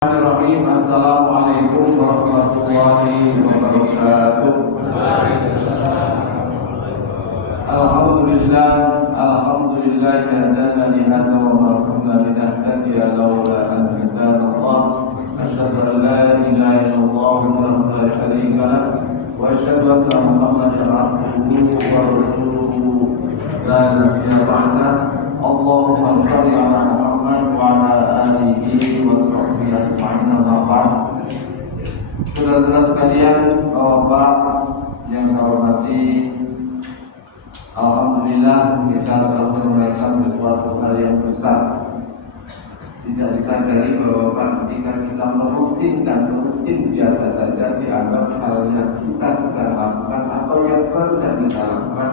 Bismillahirrahmanirrahim. Assalamualaikum warahmatullahi wabarakatuh. Alhamdulillah, alhamdulillah hadana li hadza wa ma kunna linahtadiya laula an hadana Allah. Asyhadu an la ilaha illallah wahdahu la syarika lah wa asyhadu anna Muhammadan abduhu wa rasuluhu la nabiyya ba'dah. Allahumma shalli ala Muhammad wa ala alihi wa sahbihi ajma'in. Amma ba'd. Saudara-saudara sekalian, Bapak yang saya hormati, alhamdulillah kita telah menunaikan sesuatu hal yang besar. Tidak disadari bahwa ketika kita merutin biasa saja dianggap hal yang kita sedang lakukan atau yang baru kita lakukan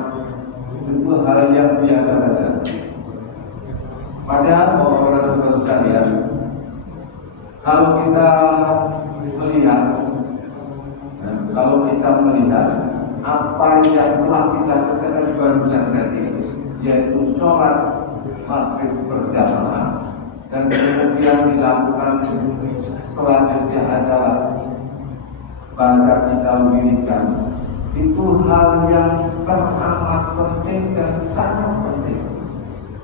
itu hal yang biasa saja. Padahal saudara-saudara sekalian, kalau kita melihat apa yang telah kita kerjakan barusan tadi, yaitu sholat maghrib berjamaah dan kemudian dilakukan selanjutnya adalah bahasa kita wiridkan, itu hal yang teramat penting dan sangat penting,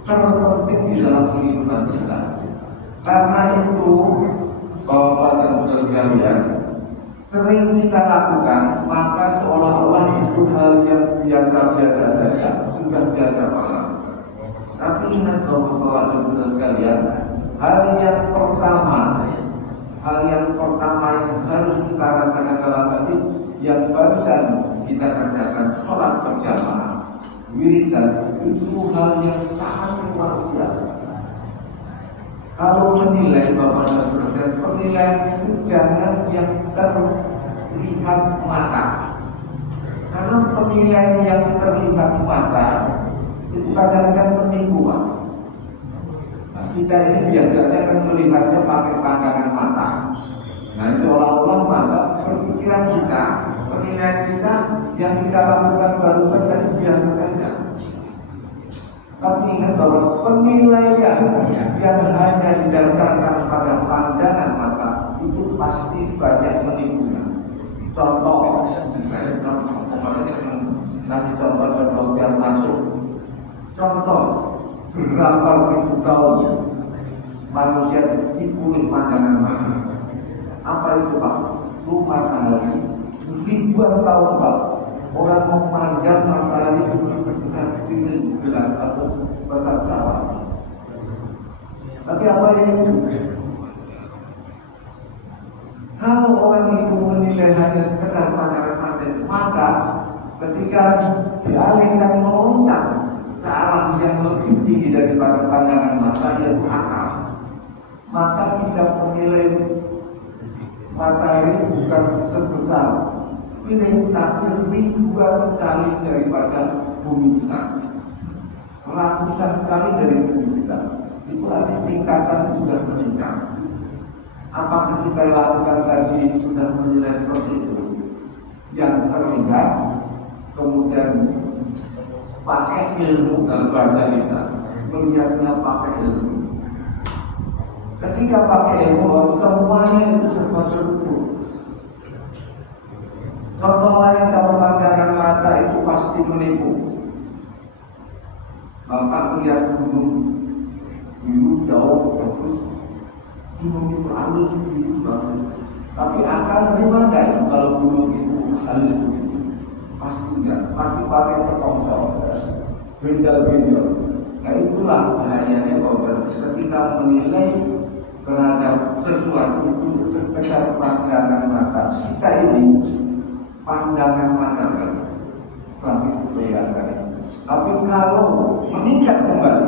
terpenting di dalam kehidupan kita. Karena itu Bapak dan Saudara sekalian, sering kita lakukan, maka seolah-olah itu hal yang biasa-biasa saja, sudah biasa banget. Tapi ingat Bapak dan Saudara sekalian, hal yang pertama yang harus kita rasakan dalam hati yang barusan kita kerjakan, sholat berjamaah, wiridan, itu hal yang sangat luar biasa. Kalau menilai Bapak dan Saudara, penilaian itu jangan yang terlihat mata. Karena penilaian yang terlihat mata itu kadang-kadang penipuan. Nah, kita ini biasanya kan melihatnya pakai pandangan mata. Nah, seolah-olah mata berpikiran kita, penilaian kita yang kita lakukan barusan tadi biasa saja. Tapi ingat bahwa penilaian yang hanya didasarkan pada pandangan mata itu pasti banyak menipunya. Contoh, nanti contoh yang masuk. Contoh, berapa ribu tahun manusia ditipu oleh pandangan mata. Apa itu Pak? Matahari. Ribuan tahun Pak, orang memandang matahari itu sebesar bintang gelas atau besar cawan. Tapi apa yang itu? Kalau orang itu menilai hanya sekedar pandangan mata, ketika dialihkan meloncat ke arah yang lebih tinggi daripada pandangan mata, yaitu akal, maka kita menilai matahari bukan sebesar piring, tapi ribuan kali daripada bumi kita, ratusan kali dari bumi kita. Itu artinya tingkatan sudah meningkat. Apakah kita lakukan tadi sudah menilai seperti itu? Yang terlihat, kemudian pakai ilmu dalam bahasa kita, melihatnya pakai ilmu. Ketika pakai ilmu, semuanya itu serba serbu. Contoh lain, kalau pandangan mata itu pasti menipu. Bapak melihat gunung biru jauh bagus, gunung itu halus begitu bagus. Tapi akal gimana ya kalau gunung itu halus begitu? Pasti enggak, pasti pakai perkonsol, bendal-bendal. Nah itulah bahayanya bahwa ketika menilai terhadap sesuatu itu sekedar pandangan mata. Kita ini pandangan mata kan, berarti kelihatan. Tapi kalau meningkat kembali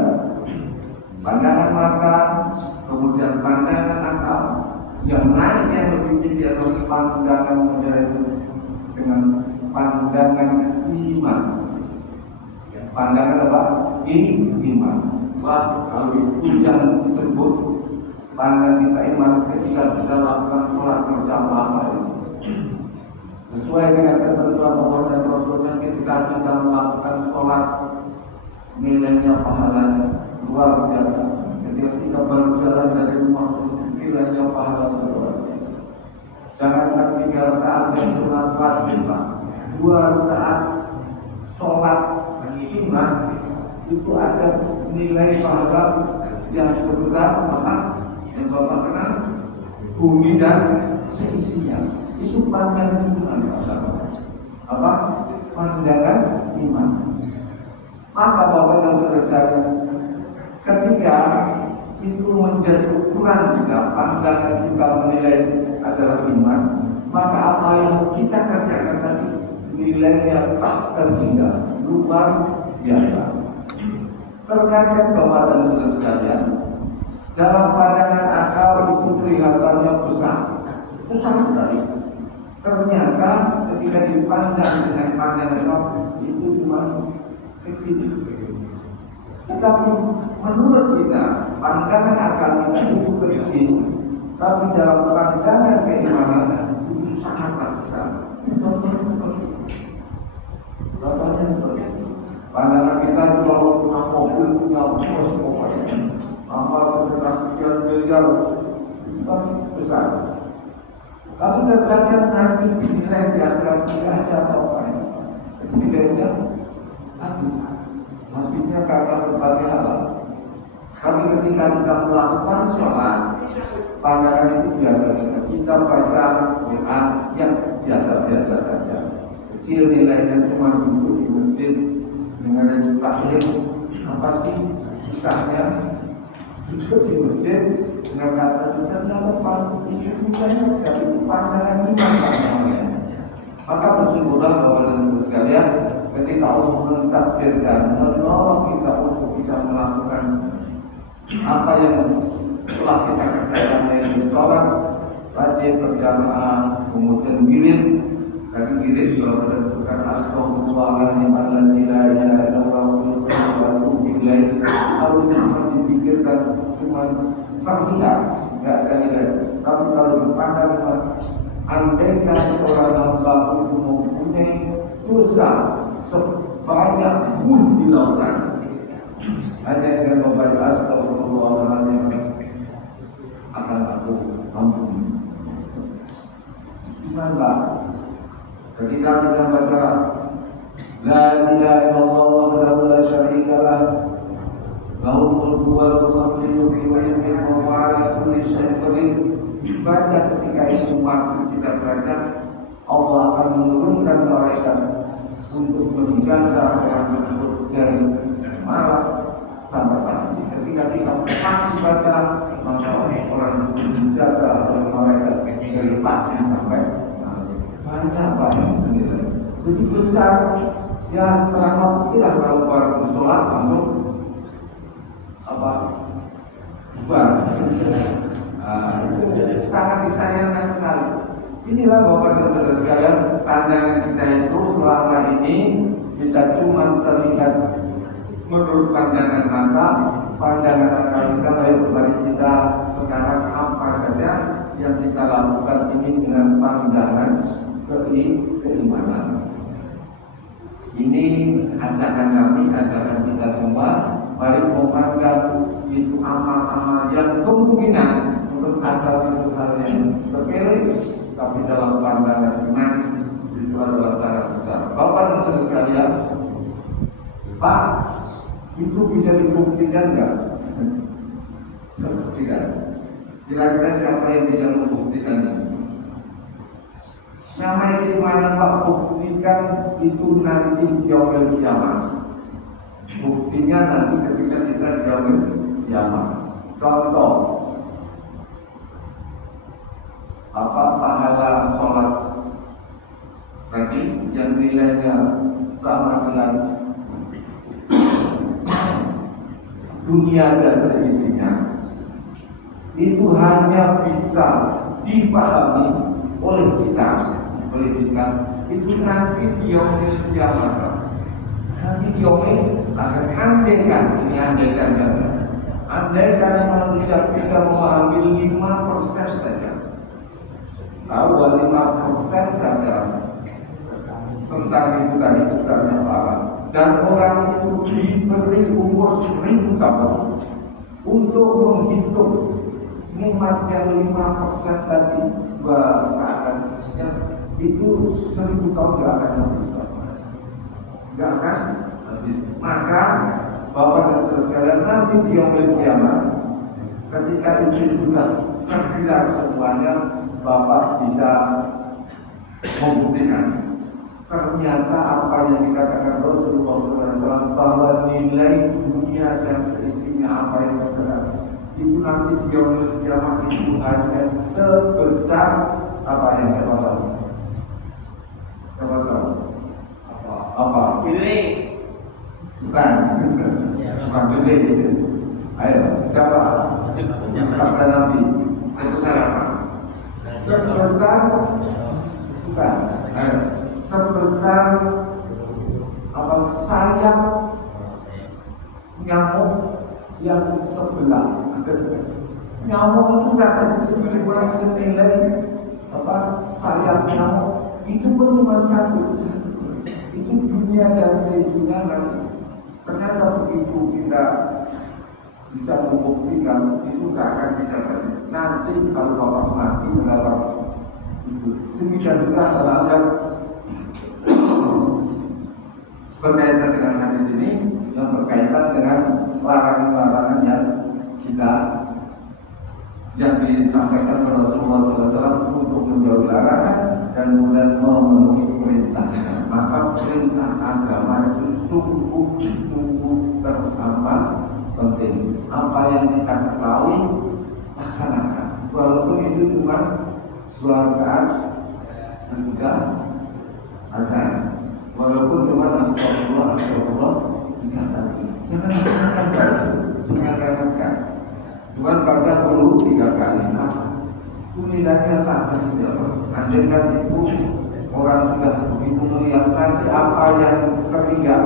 pandangan mata, kemudian pandangan akal, yang naiknya lebih tinggi adalah pandangan modern dengan pandangan iman. Pandangan apa? Iman. Wah, kalau itu yang disebut pandangan kita iman ketika kita lakukan sholat berjamaah ini. Sesuai dengan ketentuan Allah dan Rasulnya, ketika kita melakukan sholat, nilainya pahalanya luar biasa. Ketika kita baru jalan dari rumah kiranya pahala luar biasa. Jangankan 3 rakaat yang sunat wajib, 2 rakaat sholat sunnah itu ada nilai pahala yang sebesar yang Bapak kenal bumi dan seisinya. Itu pandangan iman, apa? Pandangan iman. Maka Bapak yang saudara, ketika itu menjadi ukuran kita, pandangan kita menilai adalah iman, maka apa yang kita kerjakan tadi nilainya tak terhingga, luar biasa. Terkadang Bapak dan saudara sekalian, dalam pandangan akal itu kelihatannya besar sekali. Ternyata ketika dipandang dengan pandangan Allah itu cuma kecil. Tetapi menurut kita pandangan akal kita itu kecil, tapi dalam pandangan keimanan itu sangat besar. Contohnya seperti itu. Pandangan kita kalau punya mobil punya bos pokoknya, apa sekian miliar tapi besar. Tapi terkadang nanti nilai di akhirat tidak ada apa-apa. Nilainya habisnya karena berbagai hal. Tapi ketika kita melakukan sholat, pandangan itu biasa saja. Kita baca doa yang biasa-biasa saja. Kecil nilainya cuma duduk di masjid dengan takbir. Apa sih susahnya? Duduk di masjid dengan kata dan lepas itu bukannya dari pandangan iman namanya. Maka bersyukurlah bahwa dalam sekalian ketika Allah mentakdirkan menolong kita untuk bisa melakukan apa yang telah kita kerjakan yaitu sholat, rajin berjamaah, kemudian gilir. Tadi gilir kalau menentukan astagfirullahaladzim la ilaha illallah wa atubu ilaih. Kalau cuma dipikirkan cuma terlihat tidak ada nilai. Tapi kalau dipandang andaikan seorang hamba itu mempunyai dosa sebanyak pun di lautan, hanya dengan membaca astagfirullahaladzim akan aku ampuni. Gimana? Ketika kita baca la ilaha illallah wahdahu la syarika lah, lahul mulku wa lahul hamdu yuhyi wa yumiitu wa ala kulli syai'in qadir. Baca ketika itu waktu kita baca, Allah akan menurunkan malaikat untuk menjaga orang tersebut dari marah sampai pagi. Ketika kita pagi baca, maka orang itu dijaga oleh malaikat dari pagi sampai banyak sendiri. Jadi besar ya setelah waktu tidak kalau baru sholat langsung apa bubar. Itu sangat disayangkan sekali. Inilah Bapak dan Saudara sekalian, pandangan kita itu selama ini kita cuma terlihat menurut pandangan mata, pandangan akal kita baik kepada kita sekarang apa saja yang kita lakukan ini dengan pandangan keimanan. Ini ajakan kami, ajakan kita semua. Mari memandang itu amal-amal yang kemungkinan untuk asal itu hal yang sepele, tapi dalam pandangan iman itu adalah sangat besar. Bapak dan saudara sekalian, Pak, itu bisa dibuktikan enggak? Tidak. Kira-kira siapa yang bisa membuktikan ini? Namanya keimanan Pak, buktikan itu nanti yaumul kiamat. Buktinya nanti ketika kita yaumul kiamat. Contoh, apa pahala sholat tadi yang nilainya sama dengan dunia dan seisinya, itu hanya bisa dipahami oleh kita. Itu nanti di yaumil kiamat. Nanti di yaumil akan andaikan manusia bisa memahami 5% saja. Tahu 5% saja tentang itu tadi besarnya pahala. Dan orang itu diberi umur 1000 tahun untuk menghitung nikmat yang 5% tadi dua keadaannya itu 1000 tahun gak akan habis, gak akan habis. Maka Bapak dan Saudara sekalian, nanti di yaumil kiamat ketika itu sudah tergelar semuanya, Bapak bisa membuktikan ternyata apa yang dikatakan Rasulullah SAW bahwa nilai dunia dan seisinya apa yang terjadi itu nanti di yaumil kiamat itu hanya sebesar apa yang saya tahu. Siapa tahu? Apa? Pilih. Bukan. Bukan pilih. Ayo, siapa? Sabda Nabi. Sebesar apa? Sebesar. Bukan. Ayo. Sebesar apa sayap nyamuk yang sebelah. Nyamuk itu nggak kecil, kurang senilai apa sayap nyamuk itu pun cuma satu. Itu dunia dan seisinya nanti. Ternyata begitu kita bisa membuktikan itu nggak akan bisa terjadi. Nanti kalau Bapak mati mendapat itu. Demikian juga terhadap berkaitan dengan hadis ini yang berkaitan dengan larangan-larangan yang kita yang disampaikan oleh Rasulullah SAW untuk menjauhi larangan dan kemudian memenuhi perintah. Maka perintah agama itu sungguh teramat penting. Apa yang kita ketahui laksanakan, walaupun itu cuma 2 rakaat sudah azan, walaupun cuma astagfirullah 3 kali. Jangan lakukan basuh, jangan lakukan. Cuma baca dulu 3 kali. Itu nilainya tak ada. Andai kan itu orang sudah begitu melihat kasih apa yang terlihat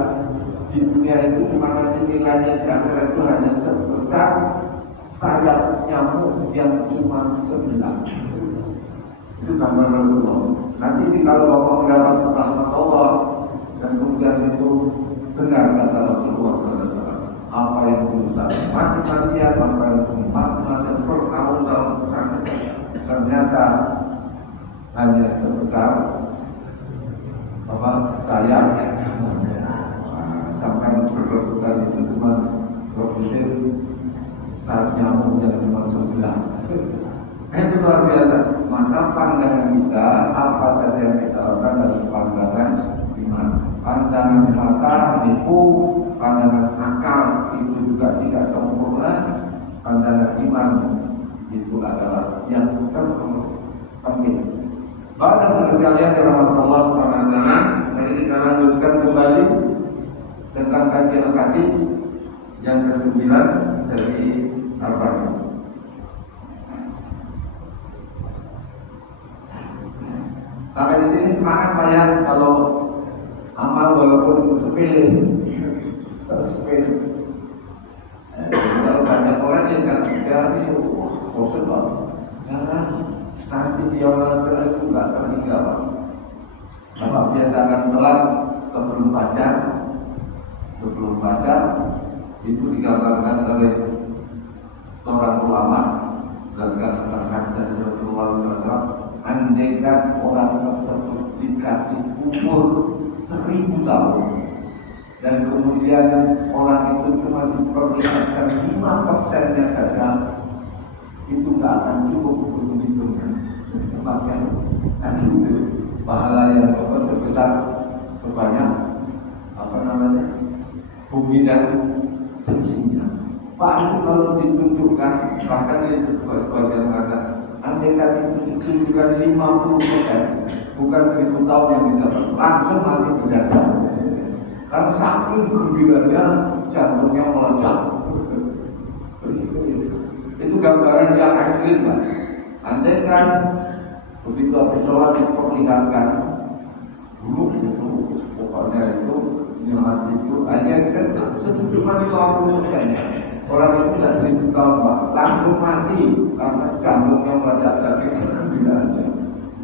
di dunia itu, maka nilainya di akhirat itu hanya sebesar sayap nyamuk yang cuma 9. Itu gambar Rasulullah. Nanti kalau Bapak mendapat rahmat Allah dan kemudian itu benar kata Rasulullah SAW, apa yang berusaha mati-matian, apa yang mati-matian bertahun-tahun sekarang ternyata hanya sebesar apa sayap sampai berrebutan itu cuma berpikir saat nyamuk yang cuma 9. Itu luar biasa. Maka pandangan kita apa saja yang kita lakukan adalah pandangan iman. Pandangan mata nipu, pandangan akal itu juga tidak sempurna. Pandangan iman itu adalah yang terpenting. Bapak dan sekalian dirahmati Allah Subhanahu wa taala, mari kita lanjutkan kembali tentang kajian hadis yang ke-9 dari Al-Baqarah. Sampai di sini semangat Pak ya, kalau amal walaupun sepele, terus sepele. Kalau banyak orang yang kan ini, bosan banget. Jangan nanti dia orang itu nggak terhingga Pak. Bapak biasakan sholat sebelum fajar itu digambarkan oleh seorang ulama berdasarkan tentang hadis Rasulullah SAW. Andaikan orang tersebut dikasih umur 1000 tahun dan kemudian orang itu cuma diperlihatkan 5%-nya saja, itu nggak akan cukup untuk dihitungkan. Makanya pahala yang sebesar sebanyak bumi dan seisinya. Pak, itu kalau ditunjukkan, bahkan itu sebagian mengatakan andaikan itu ditunjukkan 50%, bukan 1000 tahun yang didapat, langsung mati mendadak. Karena saking gembiranya jantungnya meledak. Itu gambaran yang ekstrim Pak. Andaikan begitu habis sholat diperlihatkan dulu itu pokoknya itu senyuman itu hanya sekitar cuma 50%. Orang itu tidak 1000 tahun Pak, langsung mati karena jantungnya meledak saking gembiranya.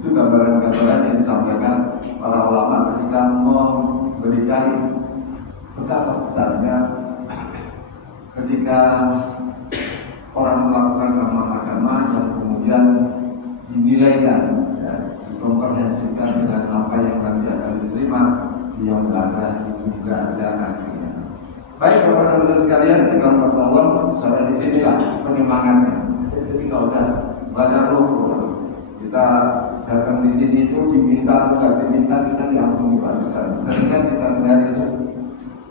Itu gambaran-gambaran yang disampaikan para ulama ketika memberikan betapa besarnya ketika orang melakukan amal agama kemudian dinilaikan, ya, dikomprehensikan dengan apa yang nanti akan diterima, yang berada juga ada akhirnya. Baik Bapak dan Saudara sekalian, dengan Allah sampai di sinilah penyemangatnya. Jadi nggak usah banyak lupa. Kita datang di sini itu diminta kita diampuni Pak. Sering kan kita melihat itu.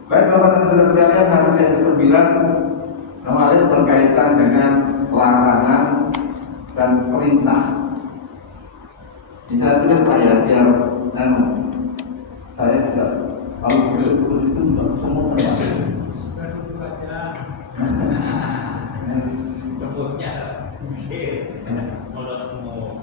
Baik Bapak dan Saudara sekalian, harus yang ke-9 kemarin berkaitan dengan larangan dan perintah. Bisa tulis Pak ya, biar saya juga kalau boleh terus itu juga semua terjadi. Kebunnya, mau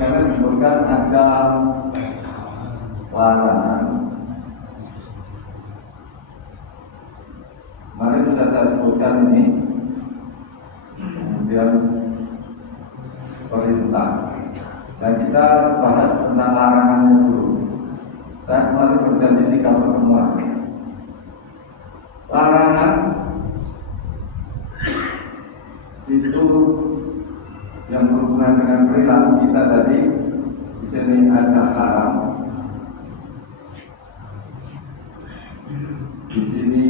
Karena disebutkan ada larangan. Mari sudah saya sebutkan ini, kemudian perintah. Dan kita bahas tentang larangannya dulu. Saya kemarin berjanji 3 pertemuan. Larangan itu yang berhubungan dengan perilaku kita tadi. Di sini ada haram, di sini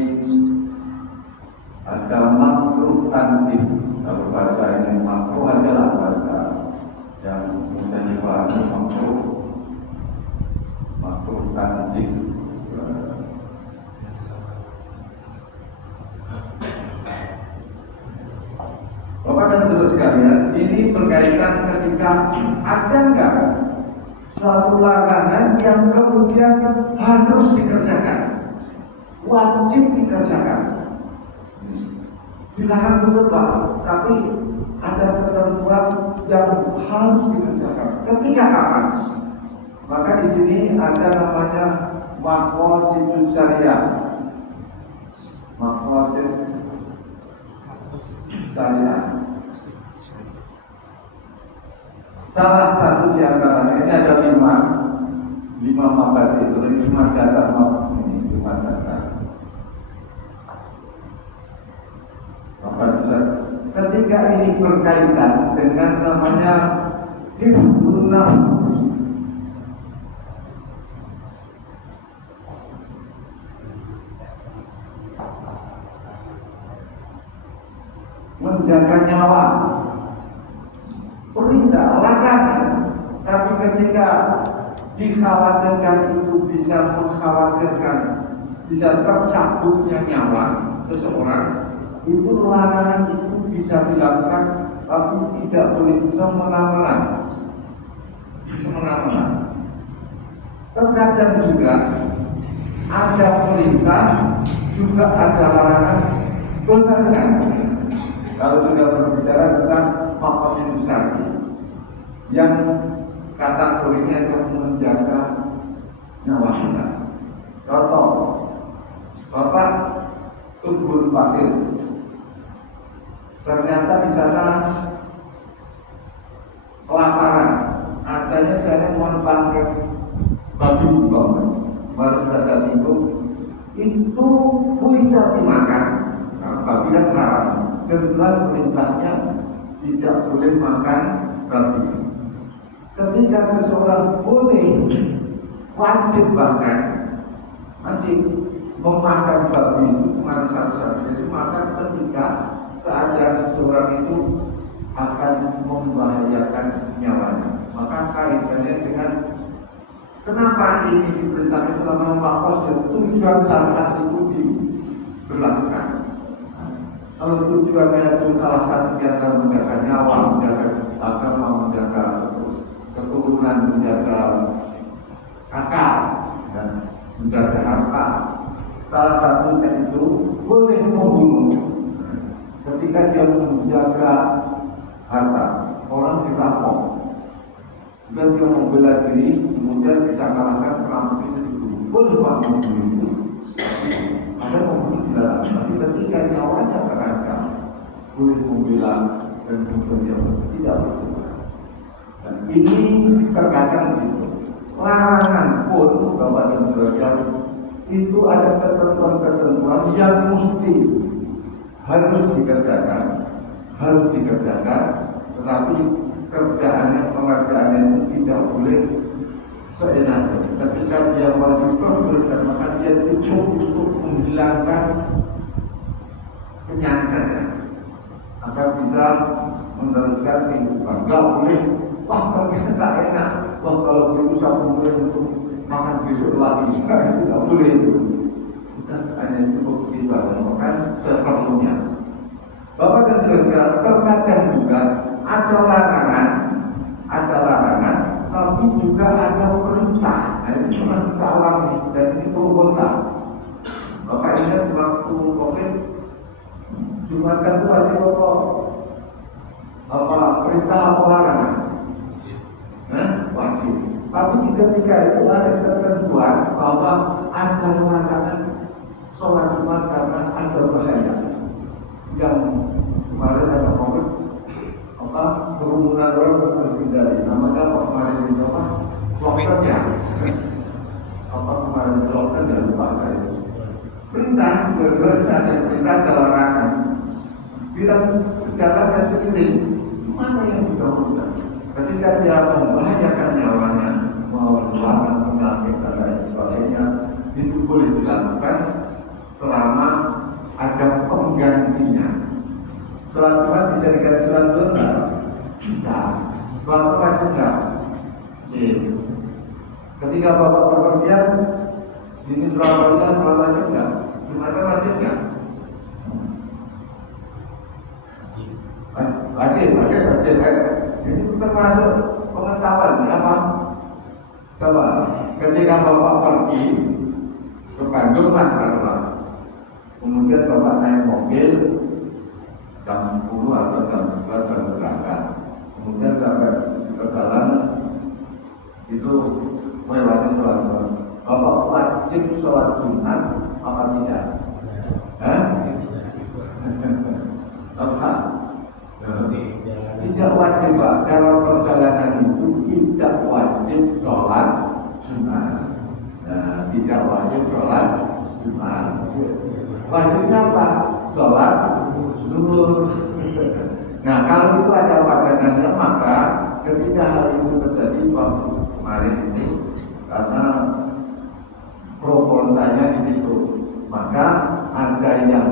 ada makruh tanzih. Kalau bahasa ini makruh adalah bahasa yang mudah dipahami. Makruh tanzih. Bapak dan Saudara sekalian, ini berkaitan ketika ada enggak suatu larangan yang kemudian harus dikerjakan, wajib dikerjakan. Dilarang betul Pak, tapi ada ketentuan yang harus dikerjakan. Ketika kapan? Maka di sini ada namanya maqasidus syariah. Maqasid syariah. Salah satu di antaranya ini ada 5 mabad itu, 5 dasar mabad ini, 5 dasar. Ketika ini berkaitan dengan namanya hifdzun nafs, menjaga nyawa, perintah, larangan. Tapi ketika dikhawatirkan itu bisa mengkhawatirkan, bisa tercabutnya nyawa seseorang, itu larangan itu bisa dilakukan, tapi tidak boleh semena-mena. Terkadang juga ada perintah, juga ada larangan berbarengan. Kalau sudah berbicara tentang maqasidus syariah, yang kategorinya adalah menjaga nyawa kita. Contoh, Bapak kebun pasir, ternyata di sana kelaparan, adanya saya mau pakai babi bumbang, baru kita kasih itu bisa dimakan. Nah, babi yang haram. Jelas perintahnya tidak boleh makan babi. Ketika seseorang boleh, wajib bahkan wajib memakan babi itu cuma satu-satu. Jadi maka ketika keadaan seseorang itu akan membahayakan nyawanya, maka kaitannya dengan kenapa ini diperintahkan selama makos dan tujuan syariat itu diberlakukan. Kalau tujuannya itu salah satu adalah menjaga nyawa, menjaga agama, menjaga keturunan, menjaga akal, dan menjaga harta. Salah satunya itu boleh membunuh. Ketika dia menjaga harta, orang dirampok, dan dia membela diri, kemudian bisa kalahkan perampok itu dibunuh. Boleh membunuh itu. Ada membunuh dilarang, tapi ketika nyawanya terancam, boleh membela dan kemudian dia tidak berdosa. Ini terkadang begitu. Larangan pun Bapak dan Saudara itu ada ketentuan-ketentuan yang mesti harus dikerjakan, tetapi pengerjaannya itu tidak boleh seenaknya. Ketika dia wajib bekerja, maka dia cukup untuk menghilangkan penyanyiannya agar bisa meneruskan kehidupan. Gak boleh, wah ternyata tak enak, wah kalau begitu saya boleh untuk makan besok lagi. Tidak boleh itu. Kita hanya cukup segitu aja, makan seperlunya. Bapak dan Saudara, terkadang juga ada larangan, tapi juga ada perintah. Nah, ini pernah kita alami dan ini kontak. Bapak ingat waktu COVID, Jumatan itu wajib apa perintah apa larangan? Wajib. Tapi ketika itu ada ketentuan bahwa ada larangan sholat Jumat karena ada bahaya. Yang kemarin ada COVID, kerumunan orang terhindari. Namanya apa kemarin itu apa? Lockdown-nya. Apa kemarin lockdown dan lupa saya. Perintah ada perintah ada larangan. Bila sejalan dan seiring, mana yang didahulukan? Ketika dia membahayakan nyawanya, menularkan penyakit dan lain sebagainya, itu boleh dilakukan selama ada penggantinya. Sholat Jumat bisa diganti sholat Jumat? Bisa. Sholat wajib enggak? Ketika Bapak bepergian, ini Surabaya sholat wajib enggak? Jumatan wajib enggak? Wajib. Ini termasuk pengetahuan apa? Coba, ketika Bapak pergi ke Bandung kemudian Bapak naik mobil jam 10 atau jam 11 dan berangkat, kemudian sampai di perjalanan itu melewati sholat Jumat. Bapak wajib sholat Jumat apa tidak? Tidak wajib, Pak. Kalau perjalanan itu tidak wajib sholat Jumat. Nah, tidak wajib sholat Jumat. Wajibnya apa? Sholat zuhur. Nah, kalau itu ada padanannya, maka ketika hal itu terjadi waktu kemarin itu, karena pro kontranya di situ, maka ada yang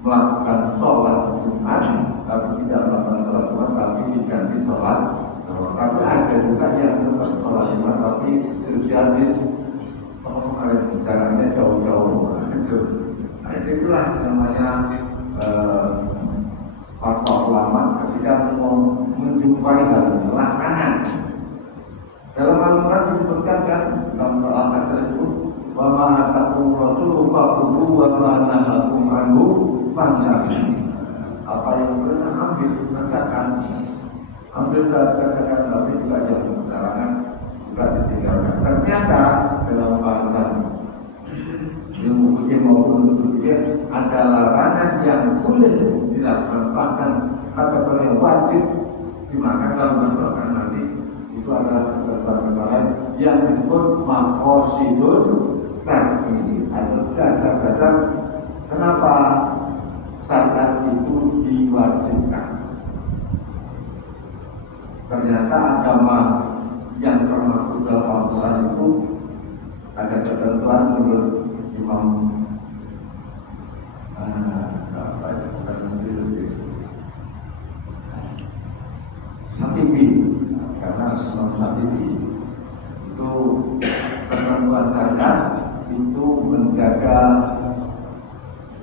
melakukan sholat Jumat, tapi tidak melakukan sholat Jumat, tapi diganti sholat. Tapi ada juga yang melakukan sholat Jumat, tapi sosialis, caranya jauh-jauh. Nah, itulah namanya faktor ulama ketika menjumpai hal larangan. Dalam Al-Quran disebutkan kan dalam Al-Qasr itu, wa ma atakum rasulu faqulu wa ma nahakum anhu fantahu. Apa yang pernah ambil kerjakan, tapi juga jangan larangan juga ditinggalkan. Ternyata dalam bahasa ilmu fikih maupun fikih ada larangan yang sulit dilakukan, bahkan kata yang wajib dimakan kalau makan nanti. Itu adalah ketentuan yang disebut maqasidus syar'i, atau dasar-dasar kenapa zakat itu diwajibkan. Ternyata agama yang termasuk dalam Al-Quran itu ada ketentuan menurut Imam Syatibi, karena Imam Syatibi itu ketentuan zakat itu menjaga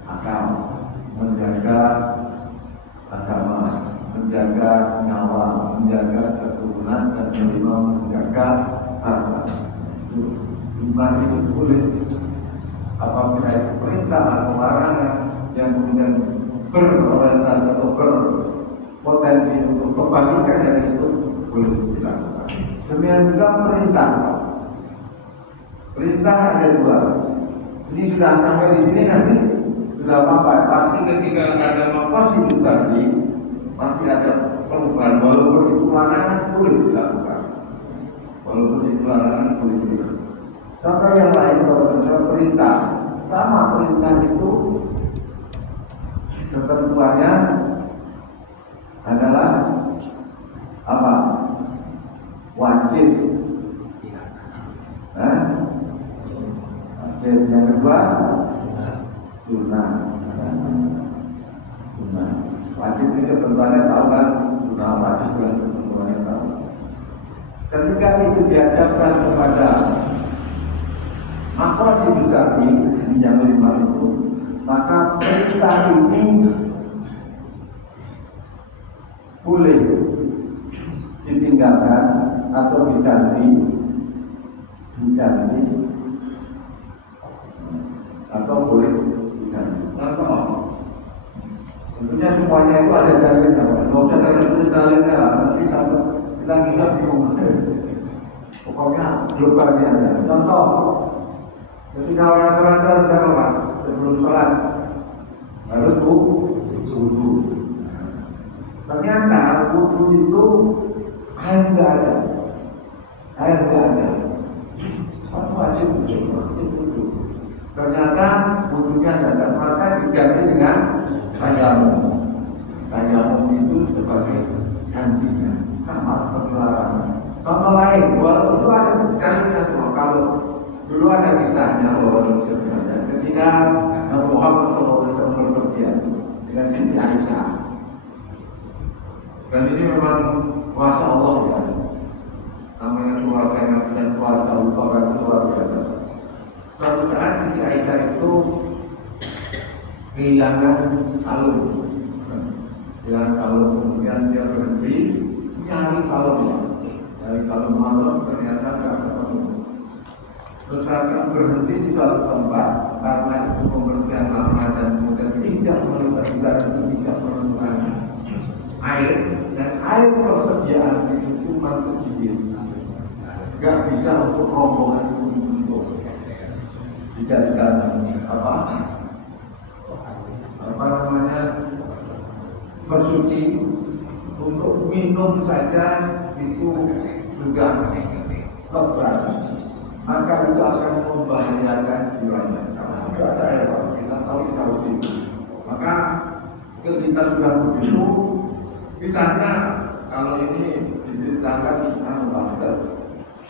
akal, menjaga agama, menjaga nyawa, menjaga keturunan, dan menjaga harta. Iman itu boleh apabila itu perintah atau larangan yang kemudian berorientasi atau berpotensi untuk kebalikan dari itu boleh dilakukan. Demikian juga perintah. Perintah ada dua. Ini sudah sampai di sini nanti sudah apa? Pasti ketika ada makosidus tadi pasti ada perubahan, walaupun itu larangan boleh dilakukan, walaupun itu larangan boleh dilakukan. Contoh yang lain, kalau perintah, sama perintah itu ketentuannya adalah apa? Wajib. Wajib. Yang kedua sunnah. Sunnah. Wajib itu ketentuannya tahu kan? Sunnah wajib kan ketentuannya tahu. Ketika itu dihadapkan kepada makosid besar yang lima itu, maka perintah ini boleh ditinggalkan atau diganti atau boleh diganti. Contoh, tentunya semuanya itu ada dalilnya. Nggak usah dalilnya lah, nanti sampai kita bingung. Pokoknya globalnya ada. Contoh, ketika orang sholat harus apa? Sebelum sholat harus wudu. Ternyata wudu itu air nggak ada. Apa wajib wudu? Ternyata wudunya ada, maka diganti dengan tayamum. Tayamum itu sebagai gantinya, sama seperti larangan. Contoh lain, walaupun itu ada dalilnya semua. Kalau dulu ada kisahnya bahwa sebenarnya ketika Nabi Muhammad SAW berpergian dengan Siti Aisyah, dan ini memang kuasa Allah ya, namanya keluarga Nabi dan keluarga Abu Bakar itu luar biasa. Suatu saat Siti Aisyah itu kehilangan kalung, kemudian dia berhenti nyari kalungnya. Dari kalau malam ternyata tidak ketemu. Terus akan berhenti di suatu tempat karena itu pemberhentian lama dan kemudian tidak menemukan air, dan air persediaan itu cuma sedikit, tidak bisa untuk rombongan untuk dijadikan apa namanya bersuci. Untuk minum saja itu juga berat, maka itu akan membahayakan jiwanya. Karena tidak ada air, kita tahu di Saudi. Maka ketika sudah begitu, di sana kalau ini diceritakan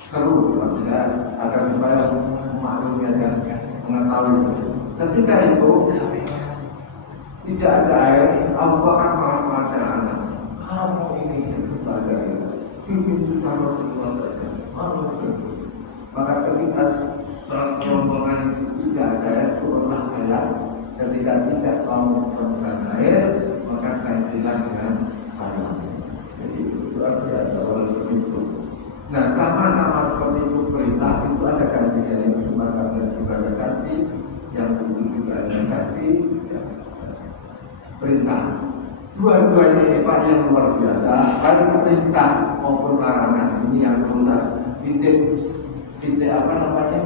seru juga agar supaya memaklumi dan mengetahui. Ketika itu tidak ada air, Abu Bakar malah mengajak anak. Kamu ini belajar bikin susah Rasulullah saja. Maka ketika rombongan tidak ada turunlah ayat. Ketika tidak kamu menemukan air, maka gantilah dengan air. Jadi itu luar biasa walaupun itu. Nah, sama-sama seperti itu perintah itu ada gantinya, yang cuma juga ada ganti, yang dulu juga ada ganti, perintah. Dua-duanya ini Pak yang luar biasa. Baik perintah maupun larangan ini yang berulang. Titik apa namanya?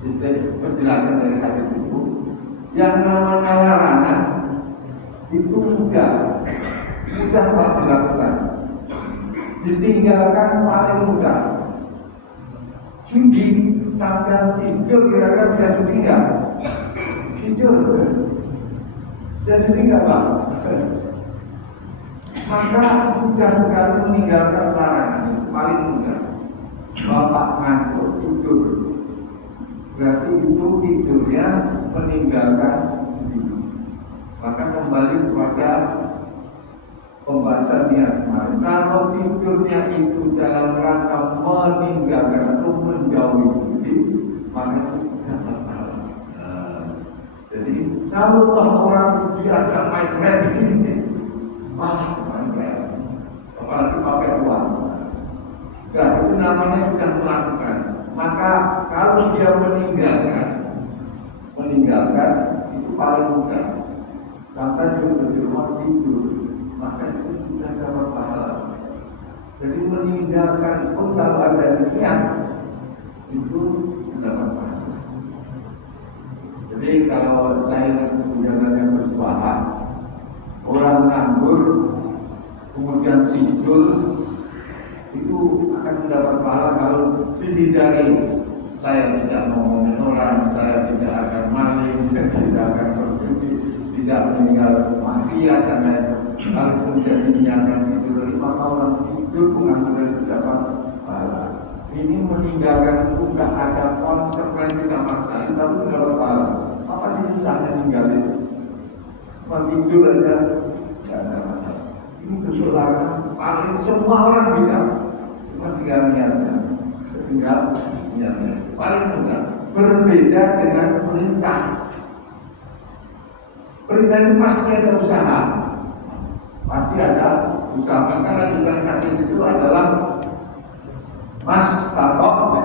Titik penjelasan dari hadis itu. Yang namanya larangan itu mudah Pak dilakukan. Ditinggalkan paling mudah. Judi sampai tidur kira-kira bisa judi nggak? Tidur. Bisa judi nggak Pak? Maka mudah sekali meninggalkan larangan, paling mudah. Bapak ngantuk tidur, berarti itu tidurnya meninggalkan diri. Maka kembali kepada pembahasan yang kemarin. Kalau tidurnya itu dalam rangka meninggalkan atau menjauhi diri, maka itu tidak salah. Jadi kalau orang biasa main ini, malah apalagi pakai uang. Nah, itu namanya sudah melakukan. Maka kalau dia meninggalkan itu paling mudah. Sampai dia di rumah tidur, maka itu sudah dapat pahala. Jadi meninggalkan pun kalau ada niat itu dapat pahala. Jadi kalau saya menjaga yang bersuara, orang nganggur kemudian tidur, itu akan mendapat pahala. Kalau dihindari, saya tidak mau ngomongin orang, saya tidak akan maling, saya tidak akan berjudi, tidak meninggal maksiat dan lain. Kalau kemudian dinyatakan tidur 5 tahun tidur pengangguran terdapat pahala. Ini meninggalkan itu nggak ada konsekuensi sama sekali, tapi mendapat pahala. Apa sih susahnya ninggalin? Cuma tidur aja, nggak ada masalah. Ini kesalahan paling semua orang bisa, cuma tinggal niatnya, tinggal niatnya. Paling mudah. Berbeda dengan perintah. Perintah itu pasti ada usaha, pasti ada usaha. Maka lanjutan hadis itu adalah mas tatok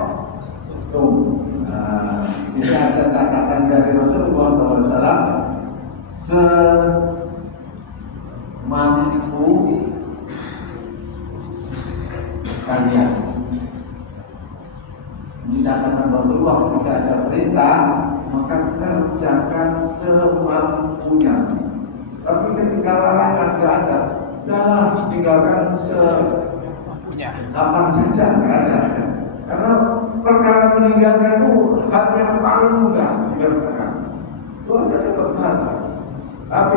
tuh. Ini ada catatan dari Rasulullah SAW. Semampu kalian. Ini catatan Rasulullah, jika ada perintah maka kerjakan semampunya. Tapi ketika larangan tidak ada, jangan tinggalkan semampunya. Kapan saja tidak ada. Karena perkara meninggalkan itu hal yang paling mudah dilakukan. Itu ada kebenaran. Tapi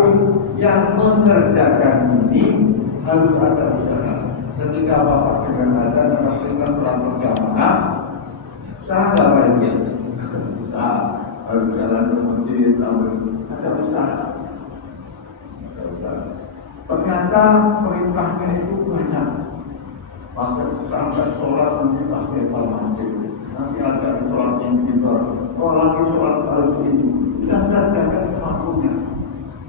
yang mengerjakan ini harus ada usaha. Ketika bapak dengan ada melakukan sholat berjamaah, usaha nggak banyak. Usaha harus jalan ke masjid, ada usaha. Ternyata perintahnya itu banyak. Pakai sampai sholat nanti pakai masjid. Nanti ada sholat yang kita, lagi sholat harus itu. Tidak kerjakan semampunya.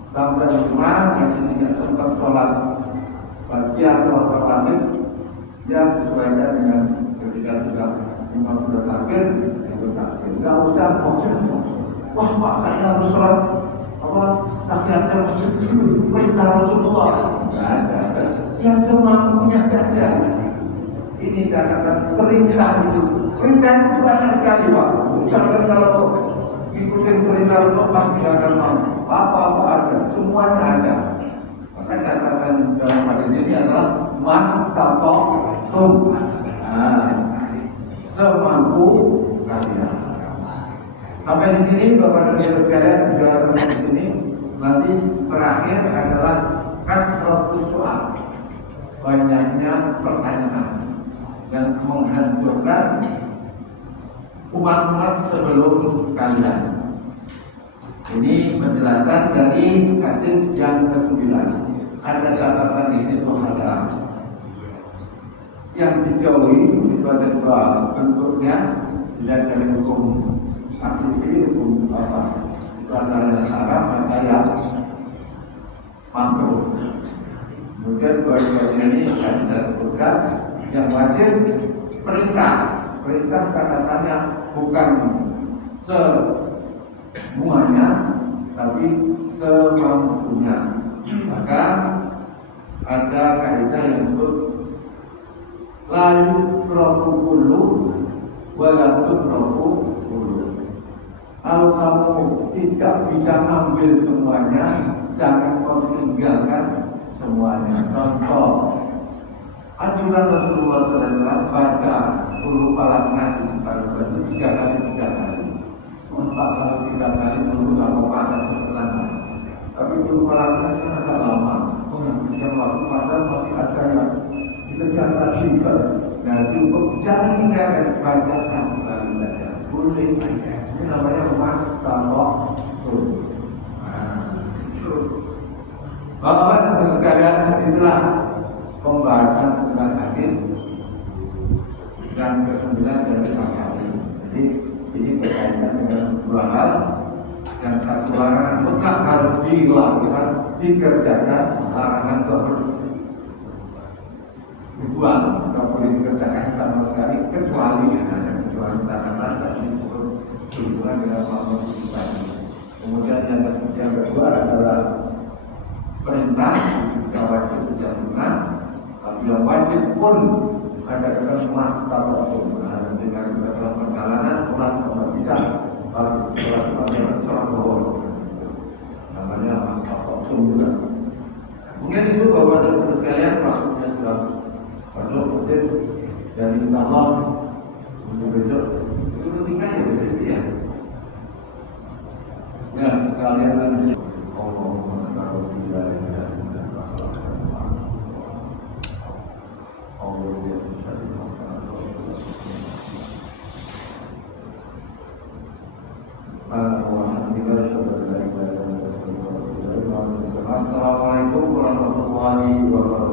Sampai rumah masih tidak sempat sholat bagian sholat wajib, dia sesuaikan dengan ketika sudah 50 takbir, itu takbir. Tidak usah wah pak saya harus sholat takbirnya masjid dulu, perintah Rasulullah. Tidak ada. Ya semampunya saja. Ini catatan perintah itu. Perintah itu banyak sekali pak. Sampai kalau ikutin perintah Allah pasti akan mau. Apa-apa ada, semuanya ada. Maka catatan dalam hadis ini adalah mas tatok semampu kalian. Sampai di sini Bapak dan Ibu sekalian, penjelasan di sini. Nanti terakhir adalah kasratus soal, banyaknya pertanyaan dan menghancurkan umat-umat sebelum kalian. Ini penjelasan dari hadis yang ke-9. Ada catatan di situ, ada yang dijauhi itu ada 2 bentuknya. Dilihat dari hukum aktivis, hukum apa? Itu antara yang haram dan yang makruh. Kemudian 2 ini akan kita sebutkan. Yang wajib perintah. Perintah catatannya bukan semuanya, tapi semampunya. Maka ada kaidah yang disebut layu roku bulu, walatut roku bulu. Kalau kamu tidak bisa ambil semuanya, jangan kau tinggalkan semuanya. Contoh, anjuran Rasulullah SAW baca puluh falak nasi pada itu 3 kali 3 kali. 4 kali 3 kali puluh sama pada setelahnya. Tapi puluh falak nasi agak lama. Yang waktu padahal masih ada yang dikejar lagi. Nah cukup jangan tinggalkan, baca 1 kali saja. Boleh. Ini namanya mas talok. Bapak-bapak dan saudara sekalian, itulah pembahasan tentang hadis yang ke-9 dari Al-Fatihah. Jadi ini berkaitan dengan 2 hal. Yang satu larangan mutlak harus dilakukan, dikerjakan, larangan itu harus dibuang, tidak boleh dikerjakan sama sekali kecuali catatan tadi berhubungan dengan makhluk hidup. Kemudian yang kedua adalah perintah yang wajib tidak sunnah, tapi yang wajib pun ada dengan mas tabakum. Dengan kita dalam perjalanan sholat tidak bisa, sholat bohong namanya mas tabakum juga. Mungkin itu bahwa dan sekalian maksudnya sudah masuk Mesir dan insya Allah untuk besok itu ketikanya seperti ya. Ya sekalian nanti Allahumma salli ala sayyidina Assalamualaikum warahmatullahi wabarakatuh.